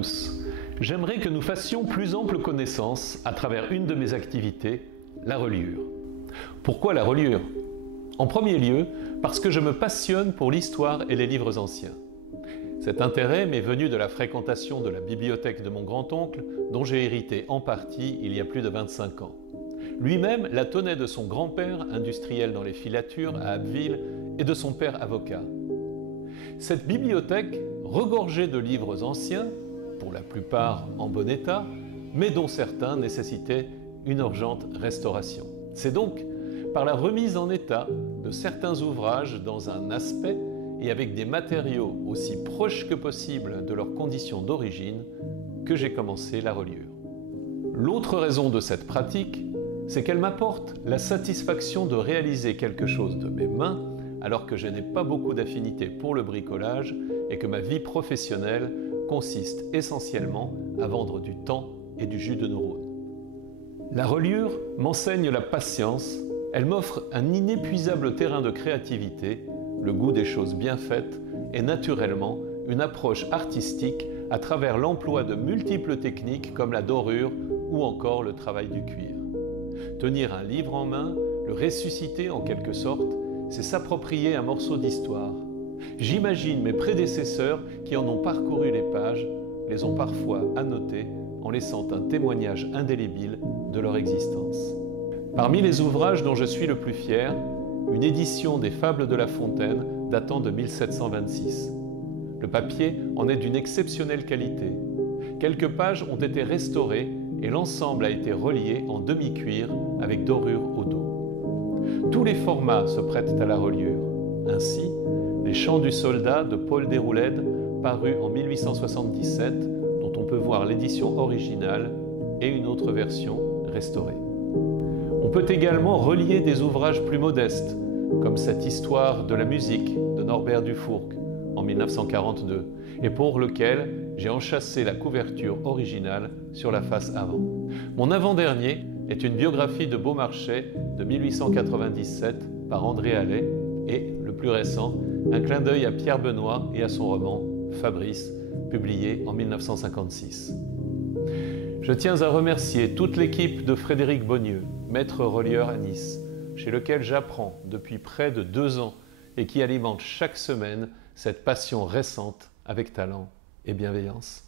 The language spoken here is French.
tous. J'aimerais que nous fassions plus ample connaissance à travers une de mes activités, la reliure. Pourquoi la reliure? En premier lieu, parce que je me passionne pour l'histoire et les livres anciens. Cet intérêt m'est venu de la fréquentation de la bibliothèque de mon grand-oncle, dont j'ai hérité en partie il y a plus de 25 ans. Lui-même la tenait de son grand-père, industriel dans les filatures à Abbeville, et de son père avocat. Cette bibliothèque, regorgée de livres anciens, pour la plupart en bon état, mais dont certains nécessitaient une urgente restauration. C'est donc par la remise en état de certains ouvrages dans un aspect et avec des matériaux aussi proches que possible de leurs conditions d'origine que j'ai commencé la reliure. L'autre raison de cette pratique, c'est qu'elle m'apporte la satisfaction de réaliser quelque chose de mes mains alors que je n'ai pas beaucoup d'affinité pour le bricolage et que ma vie professionnelle consiste essentiellement à vendre du temps et du jus de neurones. La reliure m'enseigne la patience, elle m'offre un inépuisable terrain de créativité, le goût des choses bien faites et naturellement une approche artistique à travers l'emploi de multiples techniques comme la dorure ou encore le travail du cuir. Tenir un livre en main, le ressusciter en quelque sorte, c'est s'approprier un morceau d'histoire. J'imagine mes prédécesseurs qui en ont parcouru les pages, les ont parfois annotées en laissant un témoignage indélébile de leur existence. Parmi les ouvrages dont je suis le plus fier, une édition des Fables de La Fontaine datant de 1726. Le papier en est d'une exceptionnelle qualité. Quelques pages ont été restaurées et l'ensemble a été relié en demi-cuir avec dorure au dos. Tous les formats se prêtent à la reliure. Ainsi, Les Chants du Soldat de Paul Déroulède, paru en 1877, dont on peut voir l'édition originale et une autre version restaurée. On peut également relier des ouvrages plus modestes, comme cette histoire de la musique de Norbert Dufourcq en 1942, et pour lequel j'ai enchâssé la couverture originale sur la face avant. Mon avant-dernier est une biographie de Beaumarchais de 1897 par André Alais et, le plus récent, un clin d'œil à Pierre Benoît et à son roman Fabrice, publié en 1956. Je tiens à remercier toute l'équipe de Frédéric Bonnieux, maître relieur à Nice, chez lequel j'apprends depuis près de 2 ans et qui alimente chaque semaine cette passion récente avec talent et bienveillance.